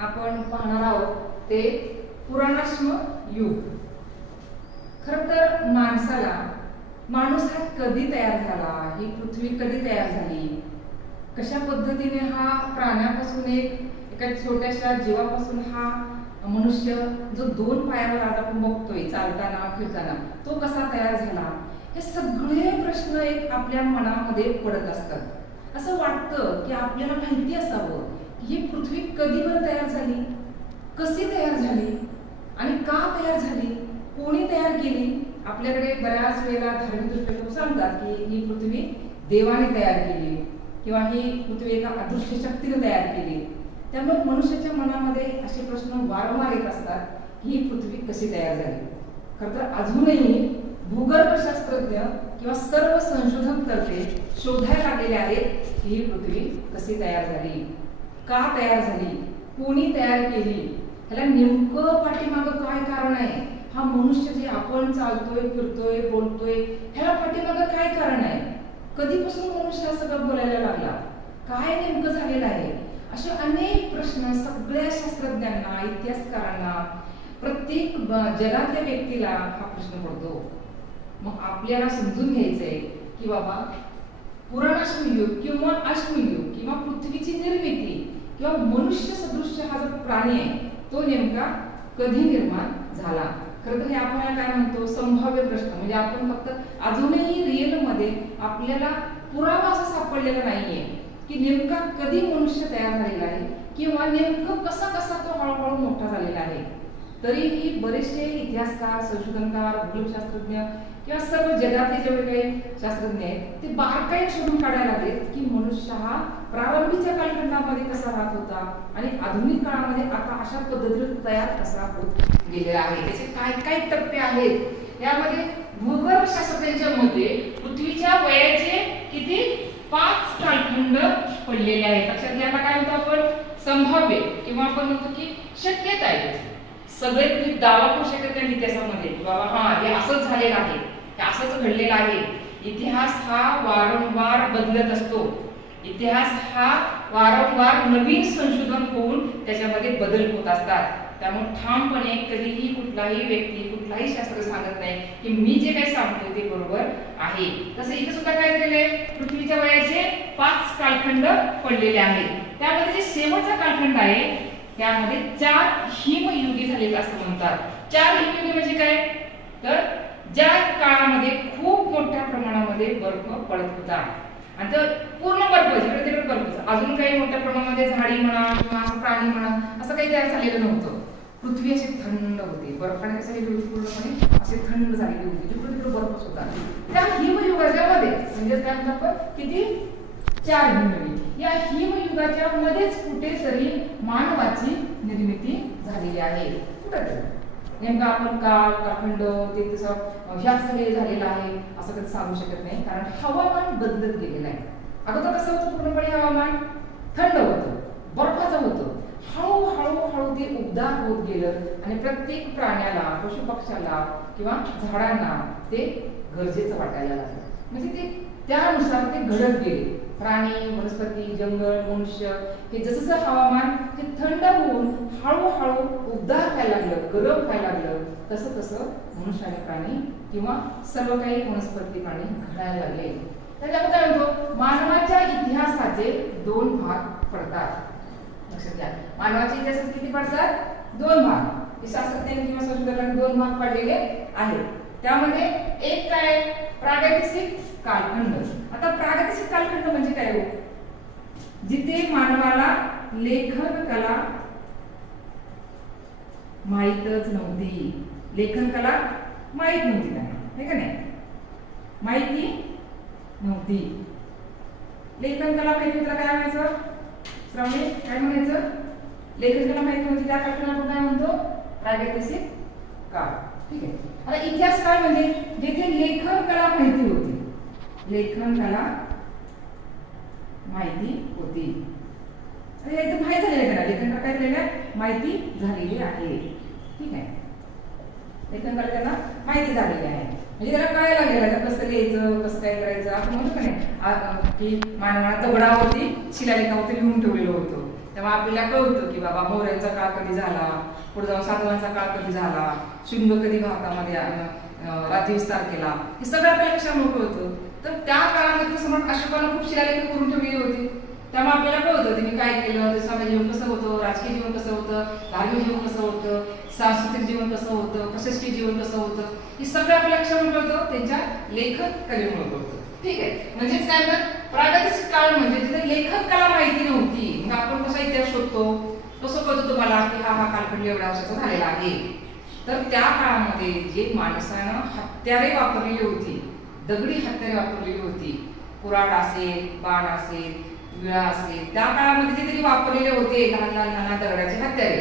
आपण पाहणार आहोत ते पुराणाश्म युग. खर तर माणसाला माणूस हा कधी तयार झाला? ही पृथ्वी कधी तयार झाली? कशा पद्धतीने हा प्राण्यापासून एक एका छोट्याशा जीवापासून हा मनुष्य जो दोन पायावर आज आपण बघतोय चालताना फिरताना तो कसा तयार झाला? हे सगळे प्रश्न एक आपल्या मनामध्ये पडत असतात. असं वाटतं की आपल्याला माहिती असावं. ही पृथ्वी कधी तयार झाली? कशी तयार झाली? आणि का तयार झाली? कोणी तयार केली? आपल्याकडे बऱ्याच वेळेला धार्मिक दृष्ट्या लोक सांगतात की ही पृथ्वी देवाने तयार केली. किंवा ही पृथ्वी एका अदृश्य शक्तीने तयार केली. त्यामुळे मनुष्याच्या मनामध्ये असे प्रश्न वारंवार येत असतात की ही पृथ्वी कशी तयार झाली? खरं तर अजूनही भूगर्भशास्त्रज्ञ किंवा सर्व संशोधन शोधायला लागलेले आहेत की ही पृथ्वी कशी तयार झाली? का तयार झाली? कोणी तयार केली? ह्याला नेमकं पाठीमागं काय कारण आहे? हा मनुष्य जे आपण चालतोय फिरतोय बोलतोय ह्याला पाठीमागं काय कारण आहे? कधीपासून मनुष्य हा सगळं बोलायला लागला? काय नेमकं झालेलं आहे? असे अनेक प्रश्न सगळ्या शास्त्रज्ञांना इतिहासकारांना प्रत्येक जगातल्या व्यक्तीला हा प्रश्न पडतो. मग आपल्याला समजून घ्यायचंय की बाबा पुराणाश्मयुग किंवा अश्मयुग किंवा पृथ्वीची निर्मिती किंवा मनुष्य सदृश्य हा जो प्राणी आहे तो नेमका कधी निर्माण झाला? खरं तर हे आपण काय म्हणतो? संभाव्य प्रश्न. म्हणजे आपण फक्त अजूनही रिअलमध्ये आपल्याला पुरावा असा सापडलेला नाहीये की नेमका कधी मनुष्य तयार झालेला आहे किंवा नेमकं कसा कसा तो हळूहळू मोठा झालेला आहे. तरीही बरेचसे इतिहासकार संशोधनकार भूगोलशास्त्रज्ञ किंवा सर्व जगातले जेवढे काही शास्त्रज्ञ आहेत ते बारकाईने शोधून काढायला लागलेत की मनुष्य हा प्रारंभीच्या कालखंडामध्ये कसा राहत होता आणि आधुनिक काळामध्ये आता अशा पद्धतीने तयार कसा होत गेलेला आहे? त्याचे काय काय टप्पे आहेत? यामध्ये भूगर्भशास्त्रज्ञांच्या मते पृथ्वीच्या वयाचे किती पाच कालखंड पडलेले आहेत? लक्षात घ्या काय म्हणतो आपण? संभाव्य किंवा आपण म्हणतो की शक्यता आहे सगळे तुम्ही दावा करू शकत नाही इतिहासामध्ये. बाबा हा हे असंच झालेलं आहे. हे असंच घडलेलं आहे. इतिहास हा वारंवार बदलत असतो. इतिहास हा वारंवार नवीन संशोधन होऊन त्याच्यामध्ये बदल होत असतात. त्यामुळे ठामपणे कधीही कुठलाही व्यक्ती कुठलाही शास्त्र सांगत नाही की मी जे काही सांगतो ते बरोबर आहे. तसं इथे सुद्धा काय झालेलं आहे? पृथ्वीच्या वयाचे पाच कालखंड पडलेले आहेत. त्यामध्ये जे शेवटचा कालखंड आहे त्यामध्ये चार हिमयुगी झालेले असं म्हणतात. चार हिमयुगी म्हणजे काय? तर ज्या काळामध्ये खूप मोठ्या प्रमाणामध्ये बर्फ पडत होता. आणि तर पूर्ण बर्फ जिकडे तिकडे बर्फ अजून काही मोठ्या प्रमाणामध्ये झाडी म्हणा किंवा प्राणी म्हणा असं काही तयार झालेलं नव्हतं. पृथ्वी अशी थंड होती. बर्फाने कसं झालेली होती पूर्णपणे अशी थंड झालेली होती. जिकडे तिकडे बर्फच होता. त्या हिमयुगाच्या मध्ये म्हणजे काय किती? चार हिमयुगी. या हिम युगाच्या मध्येच कुठेतरी मानवाची निर्मिती झालेली आहे. कुठेतरी. नेमका आपण काळ काखंड ते तसं शास्त्रीय झालेलं आहे असं कधी सांगू शकत नाही. कारण हवामान बदलत गेलेलं आहे. अगोदर कसं होतं पूर्णपणे हवामान? थंड होतं. बर्फाचं होतं. हळूहळू हळू ते उबदार होत गेलं आणि प्रत्येक प्राण्याला पशुपक्ष्याला किंवा झाडांना ते गरजेचं वाटायला लागलं. म्हणजे ते त्यानुसार ते घडत गेले. प्राणी वनस्पती जंगल मनुष्य हे जसं हवामान हे थंड होऊन हळूहळू उबदार व्हायला लागलं गरम व्हायला लागलं. तसं तसं मनुष्य आणि प्राणी किंवा सर्व काही वनस्पती प्राणी घडायला लागले. त्याच्यामध्ये काय म्हणतो मानवाच्या इतिहासाचे दोन भाग पडतात. लक्षात घ्या. मानवाच्या इतिहासात किती पडतात? दोन भाग. हे शास्त्रज्ञांनी किंवा संशोधकांनी दोन भाग पडलेले आहेत. त्यामध्ये एक काय प्रागैतिहासिक कालखंड. आता प्रागैतिहासिक कालखंड म्हणजे काय हो? जिथे मानवाला लेखन कला माहीतच नव्हती. लेखन कला माहीत नव्हती त्यांना. का नाही? माहिती नव्हती. लेखन कला माहिती होतं काय म्हणायचं? श्रावणी काय म्हणायचं? लेखन कला माहिती नव्हती. त्या काळाला आपण काय म्हणतो? प्रागैतिहासिक काळ. ठीक आहे. आता इतिहास काय म्हणजे? जिथे लेखन कला माहिती होती. लेखन कला माहिती होती. आणि माहिती झालेलं आहे लेखन कला काय झालेलं आहे? माहिती झालेली आहे. ठीक आहे. लेखन कला त्यांना माहिती झालेली आहे. म्हणजे त्याला काय लागेल? कसं लिहायचं? कसं काय करायचं? आपण म्हणतो का नाही? की मानवाला दगडावरती शिलालेखावरती लिहून ठेवलेलं होतं. तेव्हा आपल्याला कळतं की बाबा मौर्यांचा काळ कधी झाला पुढे जाऊन सातवांचा काळ कधी झाला शुंग कधी भारतामध्ये अं, विस्तार राज्यविस्तार केला हे सगळं आपल्या लक्षामुळे कळतं. तर त्या काळामध्ये सम्राट अशोकानं खूप शिलालेख करून ठेवलेली होती. त्यामुळे आपल्याला कळतं त्यांनी काय केलं ते जीवन कसं होतं राजकीय जीवन कसं होतं धार्मिक जीवन कसं होतं सांस्कृतिक जीवन कसं होतं प्रशासकीय जीवन कसं होतं हे सगळं आपल्या लक्षात कळतं त्यांच्या लेखन कलेमुळे कळतं. ठीक आहे. म्हणजेच काय म्हणतात प्रागतिक काळ म्हणजे तिथे लेखक कला माहिती नव्हती मग आपण कसा इतिहास शोधतो? कसं कळतो तुम्हाला की हा हा कालखंड एवढ्या वर्षाचा झालेला आहे? तर त्या काळामध्ये जे माणसानं हत्यारे वापरलेली होती दगडी हत्यारे वापरलेली होती कुराड असेल बाण असेल विळा असेल त्या काळामध्ये जे तरी वापरलेले होते लहान लहान लहान दगडाचे हत्यारे.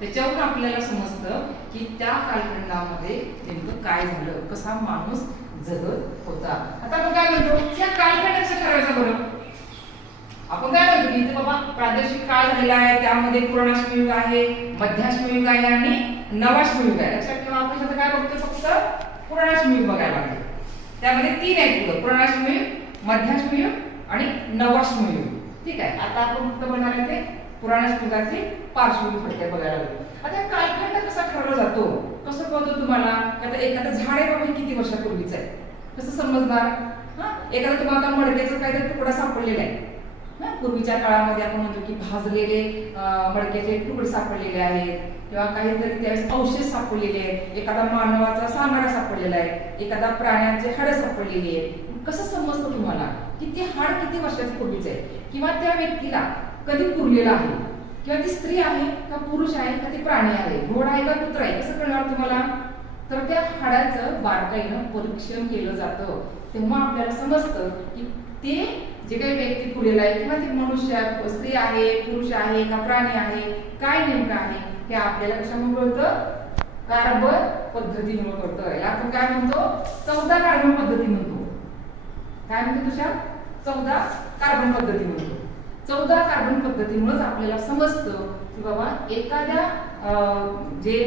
त्याच्यावरून आपल्याला समजतं की त्या कालखंडामध्ये नेमकं काय झालं? कसा माणूस जगत होता. आता आपण काय म्हणतो या कालखंड कसं करायचं बरं. आपण काय म्हणतो की बाबा प्रादेशिक काळ झालेला आहे. त्यामध्ये पुराणाश्म युग आहे मध्याश्म युग आहे आणि नवाश्म युग आहे. लक्षात ठेवा आपण सध्या काय बघतो फक्त पुराणाश्म युग बघायला लागतो त्यामध्ये तीन आहेत युग पुराणाश्म युग मध्याश्म युग आणि नवाश्म युग. ठीक आहे. आता आपण फक्त बघणार आहे ते पुराणाश्म युगाचे पार्श्वभूमी फटके बघायला लागतो आता कालखंड कसा ठरवला जातो? कसं कळतो तुम्हाला? आता एखादं झाड आहे बाबा किती वर्षापूर्वीच आहे. कसं समजणार? हा? एखादा तुम्हाला आता मडक्याचा काहीतरी तुकडा सापडलेला आहे. ना पूर्वीच्या काळामध्ये आपण म्हणतो की भाजलेले मडक्याचे तुकडे सापडलेले आहेत. किंवा काहीतरी त्यावेळेस औषध सापडलेले आहेत. एखादा मानवाचा सांगाडा सापडलेला आहे. एखादा प्राण्यांचे हाडं सापडलेली आहे कसं समजतं तुम्हाला? की ते हाड किती वर्षापूर्वीच आहे? किंवा त्या व्यक्तीला कधी पुरलेलं आहे? किंवा ती स्त्री आहे का पुरुष आहे का ती प्राणी आहे? घोड आहे का कुत्र आहे? कसं कळणार तुम्हाला? तर त्या हाडाचं बारकाईनं परीक्षण केलं जातं. तेव्हा आपल्याला समजतं की ते जे काही व्यक्ती पुढेला आहे किंवा ती मनुष्य स्त्री आहे पुरुष आहे का प्राणी आहे काय नेमकं आहे हे आपल्याला कशामुळे कळतं? कार्बन पद्धतीमुळे कळतं. याला आपण काय म्हणतो? चौदा कार्बन पद्धती म्हणतो. काय म्हणतो तुझ्या चौदा कार्बन पद्धती म्हणतो. चौदा कार्बन पद्धतीमुळेच आपल्याला समजतं की बाबा एखाद्या जे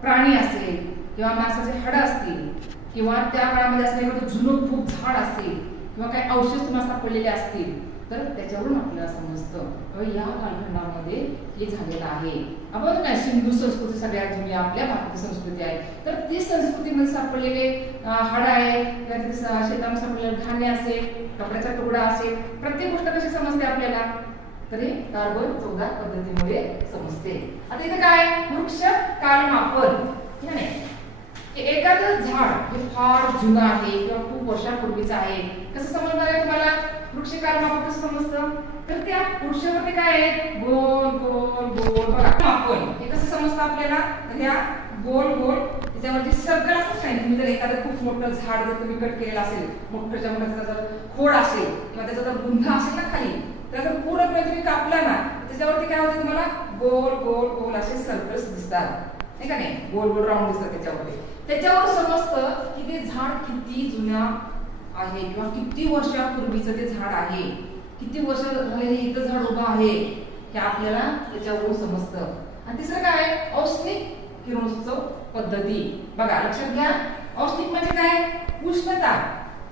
प्राणी असेल किंवा माणसाचे हाडं असतील किंवा त्या काळामध्ये असलेलं एखादं जुनं खूप झाड असेल किंवा काही औषध तुम्हाला सापडलेले असतील तर त्याच्यावरून आपल्याला समजतं. बाबा या कालखंडामध्ये हे झालेलं आहे. आपण काय सिंधू संस्कृती सगळ्यात जुनी आपल्या भारतीय संस्कृती आहे. तर ती संस्कृतीमध्ये सापडलेले हाड आहे किंवा तिथे शेतामध्ये सापडलेलं धान्य असेल कपड्याचा तुकडा असेल प्रत्येक गोष्ट कशी समजते आपल्याला? तर हे कार्बन चौदा पद्धतीमुळे समजते. आता इथे काय? वृक्ष कालमापन. हे नाही एखादं झाड हे फार जुनं आहे किंवा खूप वर्षापूर्वीचं आहे कसं समजणार आहे तुम्हाला? वृक्ष कालमापन कसं समजतं. तर त्या वृक्षावरती काय आहे? गोल गोल गोल. बघा मापन हे कसं समजतं आपल्याला? तर ह्या गोल गोल त्याच्यावरती सर्कल असंच नाही? तुम्ही जर एखादं खूप मोठं झाड जर तुम्ही कट केलेलं असेल मोठ्याच्या मोठं त्याचा जर खोड असेल किंवा त्याचा जर बुंधा असेल ना खाली त्याचा पूर्णपणे तुम्ही कापला ना त्याच्यावरती काय होतं तुम्हाला? गोल गोल गोल असे सर्कल्स दिसतात. नाही का नाही? गोल गोल राऊंड दिसतात त्याच्यावरती. त्याच्यावर समजतं की ते झाड किती जुन्या आहे किंवा किती वर्षापूर्वीचं ते झाड आहे किती वर्ष झाले हे इथं झाड उभं आहे हे आपल्याला त्याच्यावरून समजतं. आणि तिसरं काय? औष्णिक किरणोत्सव पद्धती. बघा लक्षात घ्या. औष्णिक म्हणजे काय? उष्णता.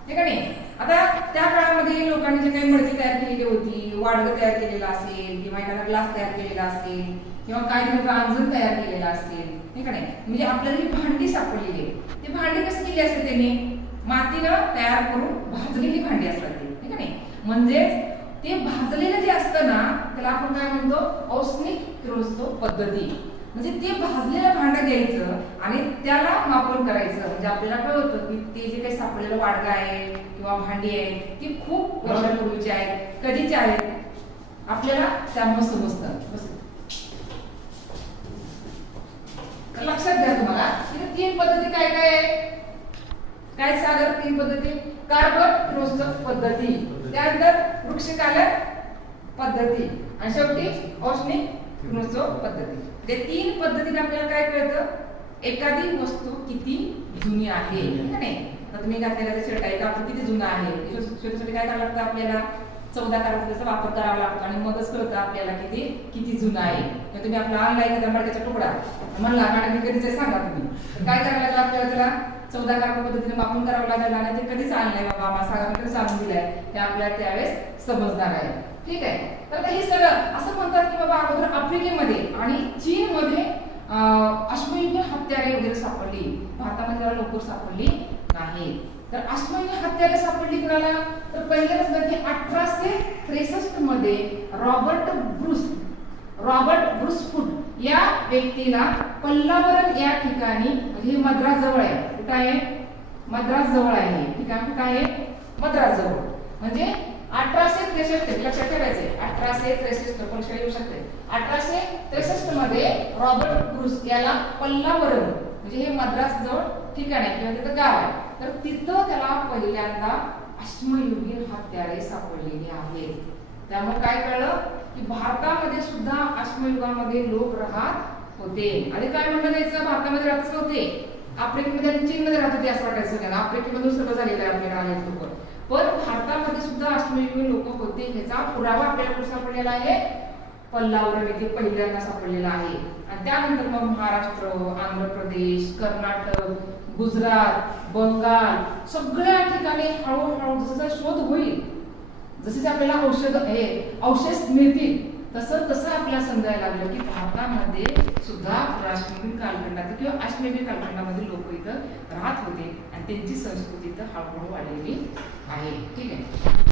हे का नाही? आता त्या काळामध्ये लोकांनी जे काही मडकी तयार केलेली होती वाडगं तयार केलेलं असेल किंवा एखादा ग्लास तयार केलेला असेल किंवा काही लोक अंजन तयार केलेलं असेल हे का नाही? म्हणजे आपल्याला ही भांडी सापडलेली आहे ती भांडी कशी केली असेल त्यांनी? मातीनं तयार करून भाजलेली भांडी असतात ते हे नाही? म्हणजेच ते भाजलेलं जे असतं ना त्याला आपण काय म्हणतो? औष्णिक किरणोत्सव पद्धती. म्हणजे ते भाजलेलं भांडं घ्यायचं आणि त्याला मापन करायचं. म्हणजे आपल्याला कळतं की ते जे काही सापडलेलं वाडगा आहे किंवा भांडी आहे ती खूप वर्षापूर्वीची आहेत कधीची आहेत आपल्याला त्यामुळे समजतं. लक्षात घ्या तुम्हाला. तीन पद्धती काय काय आहे काय सागर तीन पद्धती? कार्बन किरणोत्सव पद्धती. त्यानंतर वृक्षकालन पद्धती. आणि शेवटी औष्णिक पद्धती. ते तीन पद्धतीने आपल्याला काय कळतं? एखादी वस्तू किती जुनी आहे नाही? आता तुम्ही घातलेला ते शर्ट आहे कापड किती जुना आहे? छोटे काय करावं लागतं आपल्याला? चौदा कारखान्याचा वापर करावा लागतो आणि मगच कळतं आपल्याला किती किती जुना आहे. म्हणजे तुम्ही आपला ऑनलाईन एखादा मडक्याचा तुकडा म्हणला मॅडम कधीच सांगा तुम्ही. काय करावं लागलं आपल्याला त्याला? चौदा कारक पद्धतीने मापून करावं लागेल आणि ते कधी चाललंय बाबा. आम्हाला चालून दिलंय. ते आपल्याला त्यावेळेस समजणार आहे. ठीक आहे? तर हे सगळं असं म्हणतात की बाबा अगोदर आफ्रिकेमध्ये आणि चीनमध्ये अं, अश्मयुगीन हत्यारे वगैरे सापडली. भारतामध्ये त्याला लवकर सापडली नाही. तर अश्मयुगीन हत्यारे सापडली कुणाला? तर पहिल्याच म्हणजे अठराशे त्रेसष्टमध्ये Robert Bruce Robert Bruce Foote या व्यक्तीला पल्लावरम या ठिकाणी म्हणजे हे मद्रास जवळ आहे. कुठं आहे? मद्रास जवळ आहे ठिकाण कुठं आहे? मद्रास जवळ म्हणजे अठराशे त्रेसष्ट लक्षात ठेवायचंय. अठराशे त्रेसष्ट परीक्षा येऊ शकते. अठराशे त्रेसष्टमध्ये रॉबर्ट ब्रुस याला पल्लावरम म्हणजे हे मद्रास जवळ ठिकाण आहे किंवा तिथं गाव आहे. तर तिथं त्याला पहिल्यांदा अश्मयुगीन हत्यारे सापडलेली आहेत. त्यामुळे काय कळलं? की भारतामध्ये सुद्धा अश्मयुगामध्ये लोक राहत होते. आणि काय म्हणलं जायचं? भारतामध्ये राहत होते आफ्रिकेमध्ये आणि चीनमध्ये राहत होते असं वाटायचं सगळ्यांना. आफ्रिकेमधून सगळं झालेलं आहे आपल्याला आले लोक. पण भारतामध्ये सुद्धा अश्मयुगीन लोक होते. ह्याचा पुरावा आपल्याला सापडलेला आहे. पल्लावर येथे पहिल्यांदा सापडलेला आहे. आणि त्यानंतर मग महाराष्ट्र आंध्र प्रदेश कर्नाटक गुजरात बंगाल सगळ्या ठिकाणी हळूहळू जसा शोध होईल जसे आपल्याला औषध हे औषध मिळतील तसं तसं आपल्याला समजायला लागलं की भारतामध्ये सुद्धा राष्ट्रमीय कालखंडात किंवा आश्मेबी कालखंडामध्ये लोक इथं राहत होते आणि त्यांची संस्कृती इथं हळूहळू वाढलेली आहे. ठीक आहे?